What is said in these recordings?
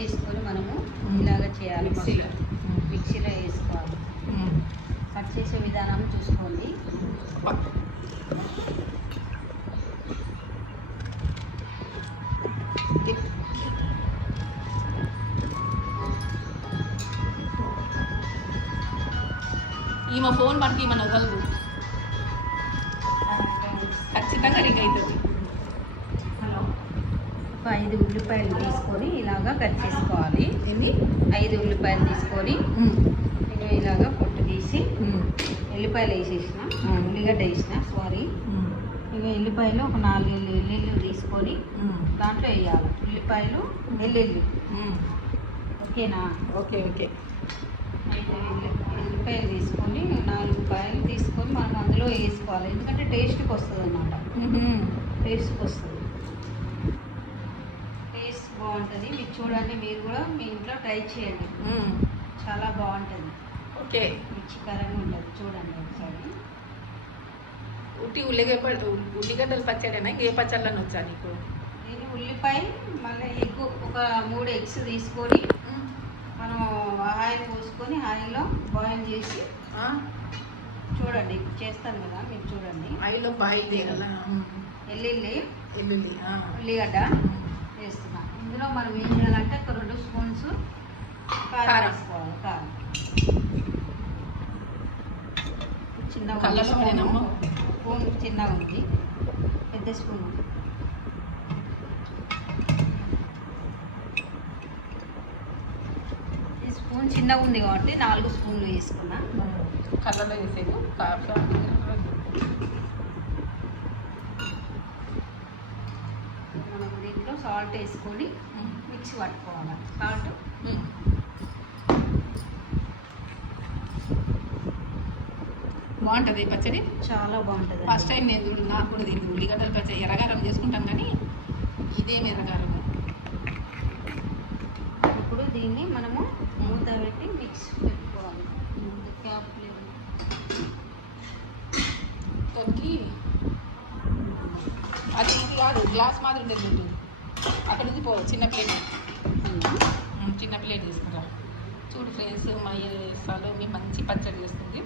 చేసుకొని మనము ఇలాగ చేయాలి. మిక్సీలో వేసుకోవాలి. కట్ చేసే విధానం చూసుకోండి. ఈమె ఫోన్ మనకి మన వదలదు, ఖచ్చితంగా రింగ్ అవుతుంది. హలో, ఒక 5 ఉల్లిపాయలు తీసుకొని ఇలాగా కట్ చేసుకోవాలి. ఎన్ని 5 ఉల్లిపాయలు తీసుకొని ఇలాగా పొట్టు తీసి ఎల్లిపాయలు వేసేసిన, ఉల్లిగడ్డ వేసిన, సారీ. ఇక ఎల్లిపాయలు ఒక 4 ఎల్లుల్లి తీసుకొని దాంట్లో వేయాలి. ఉల్లిపాయలు, ఎల్లుల్లి. ఓకేనా? Okay okay. ఎల్లిపాయలు తీసుకొని 4 పాయలు తీసుకొని మనం అందులో వేసుకోవాలి. ఎందుకంటే టేస్ట్కి వస్తుంది అన్నమాట. టేస్ట్కి వస్తుంది, టేస్ట్ బాగుంటుంది. మీరు చూడండి, మీరు కూడా మీ ఇంట్లో ట్రై చేయండి, చాలా బాగుంటుంది. ఓకే, రుచికరంగా ఉంటుంది. చూడండి ఒకసారి. ఉట్టి ఉల్లిగడ్డలు పచ్చడేనా, ఏ పచ్చళ్ళని వచ్చా నీకు? నేను ఉల్లిపాయ, మళ్ళీ ఎగ్, ఒక 3 ఎగ్స్ తీసుకొని మనం ఆయిల్ పోసుకొని ఆయిల్లో బాయిల్ చేసి చూడండి. ఇప్పుడు చేస్తాను కదా, మీరు చూడండి. ఆయిల్లో బాయిల్ చేయాలా? ఎల్లుల్లి, ఉల్లిగడ్డ వేస్తున్నా. ఇందులో మనం ఏం చేయాలంటే ఒక 2 స్పూన్స్ కారం వేసుకోవాలి. కారం చిన్నగా, స్పూన్ చిన్నగా ఉంది, పెద్ద స్పూన్ ఉంది. స్పూన్ చిన్నగా ఉంది కాబట్టి 4 స్పూన్లు వేసుకున్నా. కళ్ళలో వేసేది మనం దీంట్లో సాల్ట్ వేసుకొని మిక్సీ పట్టుకోవాలి. సాల్ట్ బాగుంటుంది పచ్చడి, చాలా బాగుంటుంది. ఫస్ట్ టైం నేను చూడు, నాకు కూడా దీనికి ఉల్లిగడ్డలు పచ్చడి ఎర్రగారం చేసుకుంటాం, కానీ ఇదేం ఎర్రగారం. ఇప్పుడు దీన్ని మనము మూత పెట్టి మిక్స్ పెట్టుకోవాలి. క్యాప్ తొక్కి అది ఇది కాదు, గ్లాస్ మాదిరి ఉండేది ఉంటుంది, అక్కడ ఉంది. పో చిన్న ప్లేట్ తీసుకురా. చూడు ఫ్రెండ్స్, మా సలోమి మంచి పచ్చడి చేస్తుంది.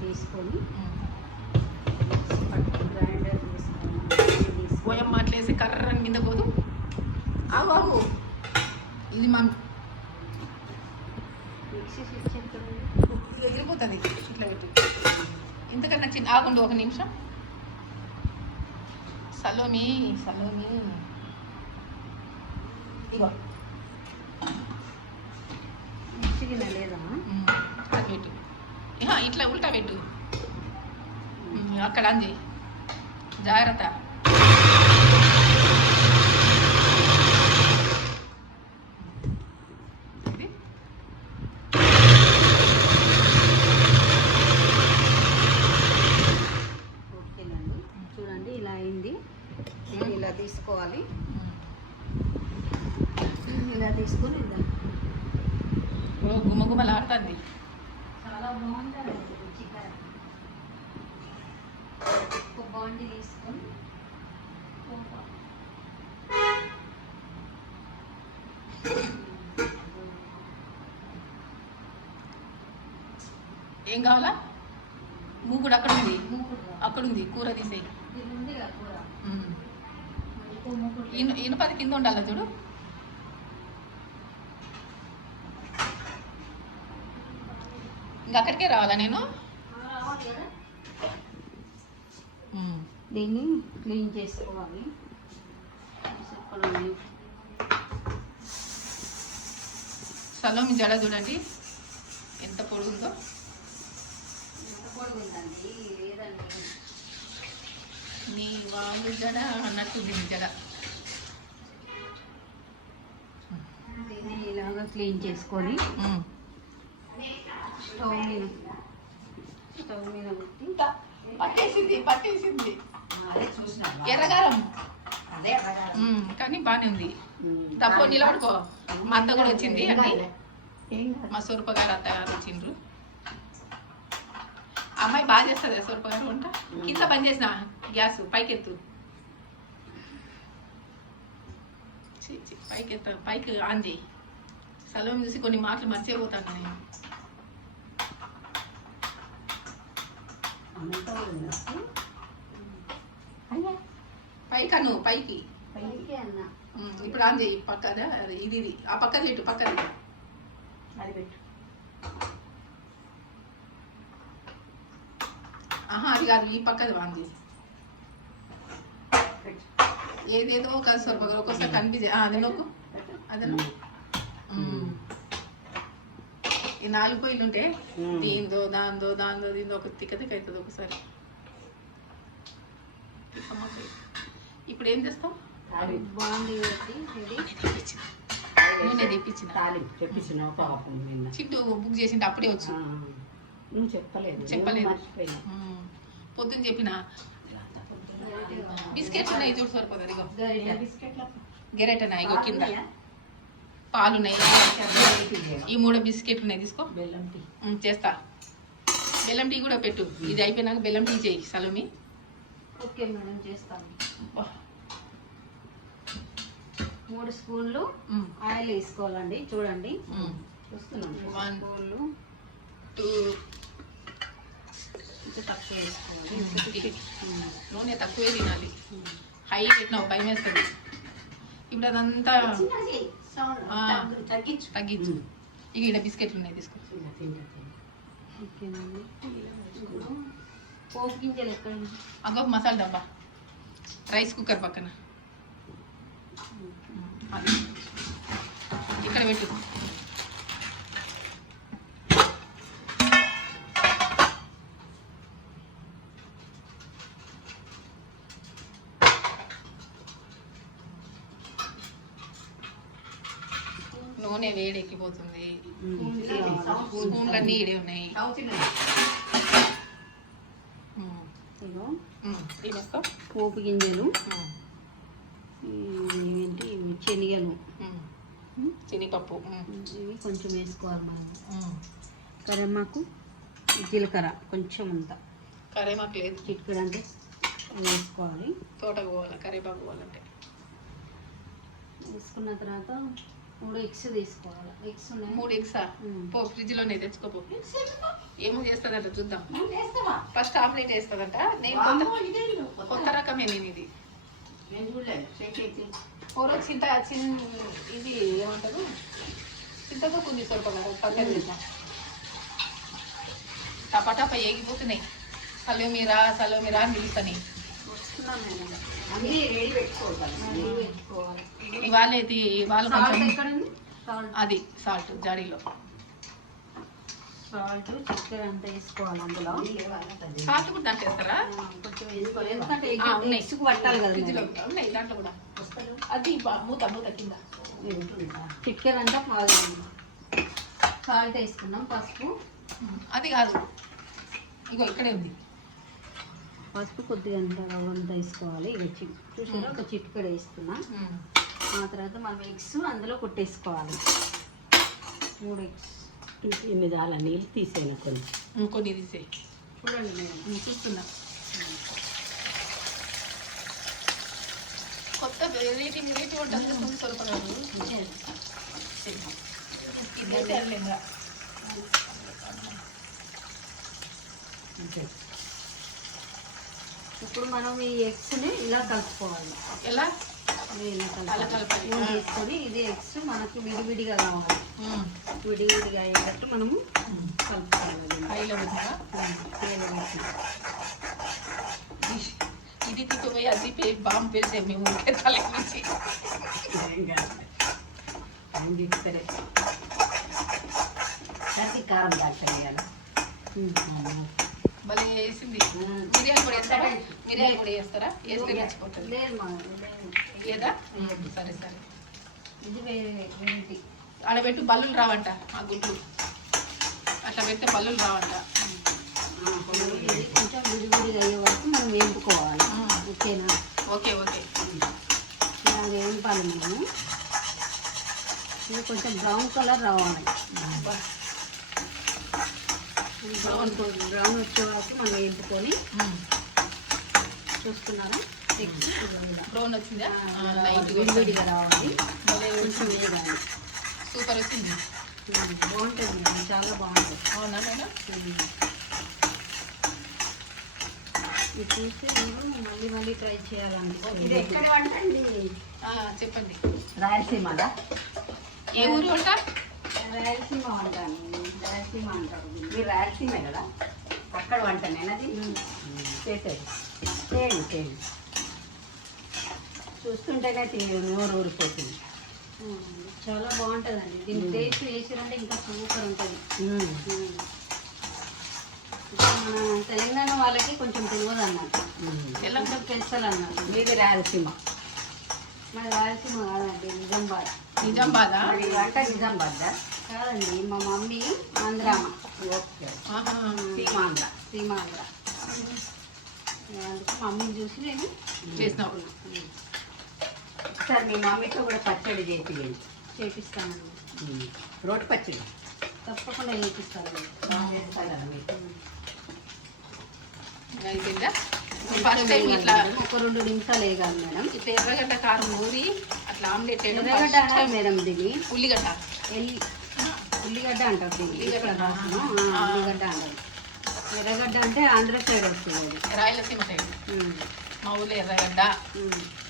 తీసుకొని పోయం మాట్లేసి కర్రని మీద పోదు. ఆగు, ఇది మన ఎగిరిపోతుంది. ఇట్లా పెట్టి ఇంతకన్నా చిన్న ఆగుండు, ఒక నిమిషం. సలోమి ఇగో లేదా అది పెట్టు, ఇట్లా ఉల్టా పెట్టు. అక్కడ అంది, జాగ్రత్త. ఓకేనండి, చూడండి ఇలా అయింది. ఇలా తీసుకోవాలి. ఇలా తీసుకొని గుమ్మగుమ్మలాడుతుంది. చాలా బాగుంటుంది చికెన్. ఒక బాండి తీసుకొని ఏం కావాలా? మూకుడు అక్కడ ఉంది, కూర తీసేయి. ఇనుపది కింద ఉండాలా చూడు. ఇంకా అక్కడికే రావాలా నేను? దీన్ని క్లీన్ చేసుకోవాలి. సలోమి జడ చూడండి ఎంత పొడుగుందో. నీ వాళ్ళు జడ అన్నట్టుంది నీ జడ. దీన్ని ఇలాగా క్లీన్ చేసుకొని స్టవ్ మీద పెట్టి పట్టేసింది ఎర్రగారం. కానీ బాగానే ఉంది. తప్పు నిలబడుకో. మా అత్త కూడా వచ్చింది అండి, మా సూర్ప గారు అత్తగారు వచ్చిండ్రు. అమ్మాయి బాగా చేస్తుంది సూర్ప గారు వంట. కింద పని చేసిన గ్యాస్ పైకెత్తు. పైకి పైకి ఆన్ చేయి. సలవం చూసి కొన్ని మాటలు మర్చిపోతాను నేను. పైకి అను, పైకి అన్న ఇప్పుడు ఆన్ చేయి. పక్కదా అది ఇది ఆ పక్కది ఇటు పక్కది అది పెట్టు. ఆహా అది కాదు, ఈ పక్కది ఆన్ చేయి. ఏదేదో ఒక స్వల్ప ఒక్కోసారి కనిపించే అది నొక్కు, అదే ఈ 4 పొయ్యిలు ఉంటే దీందో దాందో దీందో ఒక తిక్క అవుతుంది ఒకసారి. ఇప్పుడు ఏం చేస్తాం? నూనె తెప్పించిన చిట్టు బుక్ చేసింటే అప్పుడే వచ్చు. చెప్పలేదు పొద్దున్న చెప్పిన. బిస్కెట్స్ ఉన్నాయి చూడు సరిపోతుంది. ఇగో గెరెట్ ఇగో కింద పాలు ఉన్నాయి. ఈ 3 బిస్కెట్లు ఉన్నాయి తీసుకో. బెల్లం టీ చేస్తా. బెల్లం టీ కూడా పెట్టు. ఇది అయిపోయినాక బెల్లం టీ చేయి సలోమి. ఓకే మేడం చేస్తాను. 3 స్పూన్లు ఆయిల్ వేసుకోవాలండి. చూడండి చూస్తున్నాను. 1 స్పూన్లు 2 తక్కువ వేసుకోవాలి. నూనె తక్కువే తినాలి. హై పెట్టినావు భయం వేస్తుంది. ఇప్పుడు అదంతా తగ్గించు. ఇక ఇక్కడ బిస్కెట్లు ఉన్నాయి తీసుకో. ఓకేనండి. పోపు గింజలు ఎక్కడ? అంగో మసాలా డబ్బా రైస్ కుక్కర్ పక్కన ఇక్కడ పెట్టు. నూనె వేడెక్కిపోతుంది. స్పూన్లన్నీ ఇడే ఉన్నాయి. పోపు గింజలు ఏంటి శనగలు శనగపప్పు ఇవి కొంచెం వేసుకోవాలి మనం. కరివేపాకు జీలకర్ర కొంచెం అంత. కరివేపాకు లేదు, చిక్కుడు అంటే వేసుకోవాలి. తోటకు పోవాలి కరివేపాకు పోవాలంటే. వేసుకున్న తర్వాత 3 ఎగ్స్ తీసుకోవాలి. ఎగ్స్ ఉన్నాయి. 3 ఎగ్సా? పో ఫ్రిడ్జ్లోనే తెచ్చుకోపో. ఏమో చేస్తుందంట చూద్దాం. ఫస్ట్ ఆమ్లెట్ వేస్తుందంట. నేను కొత్త రకమే. నేను ఇది చింత ఇది ఏమంటారు చింతతో కొంచెం సరిపోతుంది. పక్కన టపాటప ఏగిపోతున్నాయి. సలోమిరా సలోమిరా అని పిలుస్తాను. ఇవాళ కొంచెం అది సాల్ట్ జాడీలో సాల్ట్ చక్కెర అంతా వేసుకోవాలి. అందులో సాల్ట్ కూడా దాంట్లో వేస్తారా? కొంచెం వేసుకోవాలి. ఎందుకంటే ఎగ్స్ పట్టాలి కదా. ఫ్రిడ్జ్లో ఉన్నాయి దాంట్లో కూడా. అది మూత కింద చక్కెర అంతా సాల్ట్ వేసుకున్నాం. పసుపు అది కాదు, ఇగో ఇక్కడే ఉంది పసుపు. కొద్దిగా అంతా వేసుకోవాలి. ఇక చూసారా ఒక చిటికెడ వేసుకున్నా. ఆ తర్వాత మనం ఎగ్స్ అందులో కొట్టేసుకోవాలి. 3 ఎగ్స్. మీద అలా నీళ్ళు తీసేనా కొన్ని తీసేయి. చూడండి నేను చూస్తున్నా. కొత్త వెరైటీ ఉంటుంది సొరపరాదు. ఇదైతే అల్లేంగా. ఇప్పుడు మనం ఈ ఎగ్స్ని ఇలా కలుపుకోవాలి. ఎలా? ఇలా కలపాలి. తీసుకొని ఇది ఎగ్స్ మనకు విడివిడిగా కావాలి. విడివిడిగా అయ్యేటట్టు మనము కలుపుకోవాలి. హైలో ఇది తిప్పిపోయి అది బాంబు పేసే మేము తలకించి కారం దాచాలి. భలే వేసింది. మిరియాలు కూడా వేస్తారా? మిరియాలు కూడా వేస్తారా? వేస్తే తెచ్చిపోతుంది లేదా? సరే సరే. ఇది వెరైటీ. ఆడబెట్టు బల్లులు రావంట. ఆ గుడ్లు అట్లా పెడితే బల్లులు రావంట. కొంచెం విడివిడిగా అయ్యే వరకు మనం వేపుకోవాలి. ఓకేనా? Okay okay. ఇలా వేపాలి మనము. ఇది కొంచెం బ్రౌన్ కలర్ రావాలి. బ్రౌన్ వచ్చే వరకు మనం వేపుకొని చూస్తున్నారా? బ్రౌన్ వచ్చిందా లైట్ విడివిడిగా రావాలి. భలే కొంచెం వచ్చింది. వేగాలి. సూపర్ వచ్చింది. బాగుంటుంది మేడం, చాలా బాగుంటుంది. అవునా మేడం? ఇది చూసి మీరు మళ్ళీ మళ్ళీ ట్రై చేయాలండి. ఇది ఎక్కడ వంట అండి? చెప్పండి. రాయలసీమదా? ఏ ఊరు వంట? రాయలసీమ అంటాను, రాయలసీమ అంటారు. మీరు రాయలసీమే కదా? అక్కడ వంటనేనది చేసేది. చేయండి చేయండి. చూస్తుంటేనే నోరు ఊరిపోతుంది. చాలా బాగుంటుందండి. దీని టేస్ట్ వేసారంటే ఇంకా సూపర్ ఉంటుంది. మన తెలంగాణ వాళ్ళకి కొంచెం తెలియదు అన్నట్టు, కొంచెం స్పెషల్ అన్నట్టు. మీది రాయలసీమ? మరి రాయలసీమ కాదండి, నిజామాబాద్. నిజామాబాదా? మీ వంట నిజామాబాద్దా? కాదండి, మా మమ్మీ ఆంధ్రామ. ఓకే. ఆహా. సీమాంధ్ర. సీమాంధ్ర. అందుకే మమ్మీని చూసి నేను చేసినావు. ఒకసారి మీ మమ్మీతో కూడా పచ్చడి చేపిస్తానండి. రోటి పచ్చడి తప్పకుండా చేపిస్తాను. బాగా చేస్తారు కదా మీరు. అయిపోయిందా? ఫస్ట్ టైం ఇట్లా ఒక 2 నిమిషాలు వేయగాలి మేడం. ఇట్లా ఎర్రగడ్డ కారం ఊరి అట్లా ఆమ్లెట్ వేయడం ఎర్రగడ్డ first అనాలి time. మేడం దీన్ని. ఉల్లిగడ్డ ఉల్లిగడ్డ అంటారు దీన్ని. ఉల్లిగడ్డ. ఇక్కడ రాసును. ఉల్లిగడ్డ అంటారు. ఎర్రగడ్డ అంటే ఆంధ్ర సైడ్ వస్తుంది అది. రాయలసీమ సైడ్. మా ఊళ్ళో ఎర్రగడ్డ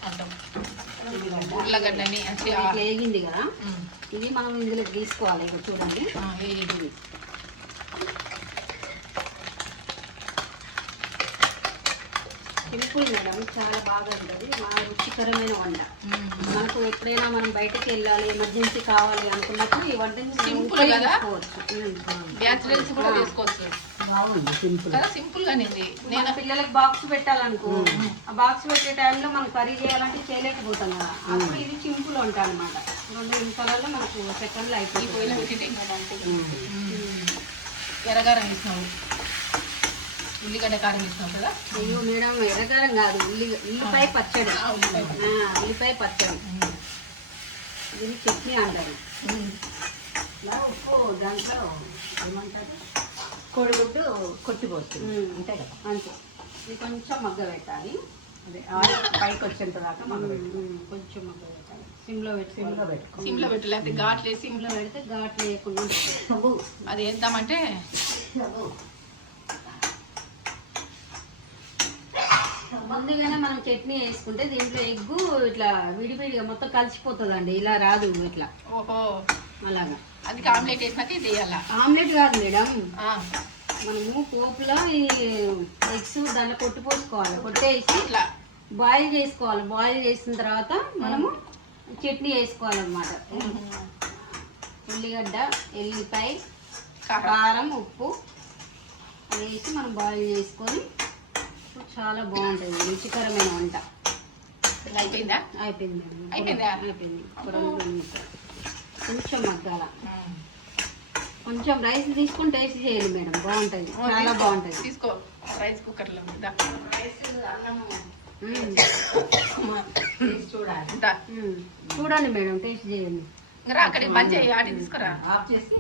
అంటాం. ఉల్లగడ్డని ఇట్లా వేగింది కదా, ఇది మనం ఇందులో తీసుకోవాలి. ఇక్కడ చూడండి. సింపుల్ మేడం, చాలా బాగా ఉంటుంది. మా రుచికరమైన వంట. మనకు ఎప్పుడైనా మనం బయటకు వెళ్ళాలి, ఎమర్జెన్సీ కావాలి అనుకున్నప్పుడు ఈ వంటని సింపుల్ కదా? చేసుకోవచ్చు. బ్యాచిలర్స్ కూడా చేసుకోవచ్చు బాగుంది సింపుల్. కదా, సింపుల్ గానే ఉంది. నేను పిల్లలకి బాక్స్ పెట్టాలనుకో, ఆ బాక్స్ పెట్టే టైంలో మనం కర్రీ చేయాలంటే చేయలేకపోతాం కదా, అప్పుడు ఇది సింపుల్ వంట అనమాట. 2 నిమిషాలలో మనకు సెకండ్లో ఈ పొయ్యిలో అయిపోయింది. పెట్టింటే ఎర్రగారం వేసినావు, ఉల్లిగడ్డ కారం వేసినావు కదా. అయ్యో మేడం, ఎర్రకారం కాదు, ఉల్లిపాయ పచ్చడి. ఉల్లిపాయ పచ్చడి, దీన్ని చట్నీ అంటారు. ఉప్పు దాంట్లో ఏమంటారు, కోడిగుడ్డు కొట్టిపోతుంది అంతే కదా. అంతే. ఇది కొంచెం మగ్గ పెట్టాలి. అదే ఆయిల్ పైకి వచ్చేంత దాకా మనం కొంచెం మగ్గ పెట్టాలి. సిమ్లో పెట్టి సిమ్లో పెట్టుకో. సిమ్లో పెట్టి లేకపోతే ఘాట్లు వేసి సిమ్లో పెడితే ఘాట్లు వేయకుండా ఉంటుంది. అది వేద్దామంటే ముందుగానే మనం చట్నీ వేసుకుంటే దీంట్లో ఎగ్గు ఇట్లా విడివిడిగా మొత్తం కలిసిపోతుందండి. ఇలా రాదు ఇట్లా. ఓహో, అలాగా. అది ఆమ్లెట్ వేసినాక ఇది వేయాలా? ఆమ్లెట్ కాదు మేడం, ఆ, మనము పోపులో ఈ ఎగ్స్ దాంట్లో కొట్టిపోసుకోవాలి. కొట్టేసి ఇట్లా బాయిల్ చేసుకోవాలి. బాయిల్ చేసిన తర్వాత మనము చట్నీ వేసుకోవాలన్నమాట. ఉల్లిగడ్డ, ఎల్లిపాయ, కారం, ఉప్పు వేసి మనం బాయిల్ చేసుకొని చాలా బాగుంటుంది. రుచికరమైన వంట. అయిపోయిందా? అయిపోయింది. అయిపోయిందా? అయిపోయింది. కొంచెం మగ్గాల. కొంచెం రైస్ తీసుకొని టేస్ట్ చేయండి మేడం, బాగుంటుంది. చాలా బాగుంటుంది. తీసుకో రైస్ కుక్కర్లో చూడాలి. చూడండి మేడం, టేస్ట్ చేయండి. అక్కడ మంచిగా ఆడి తీసుకురా. ఆఫ్ చేసి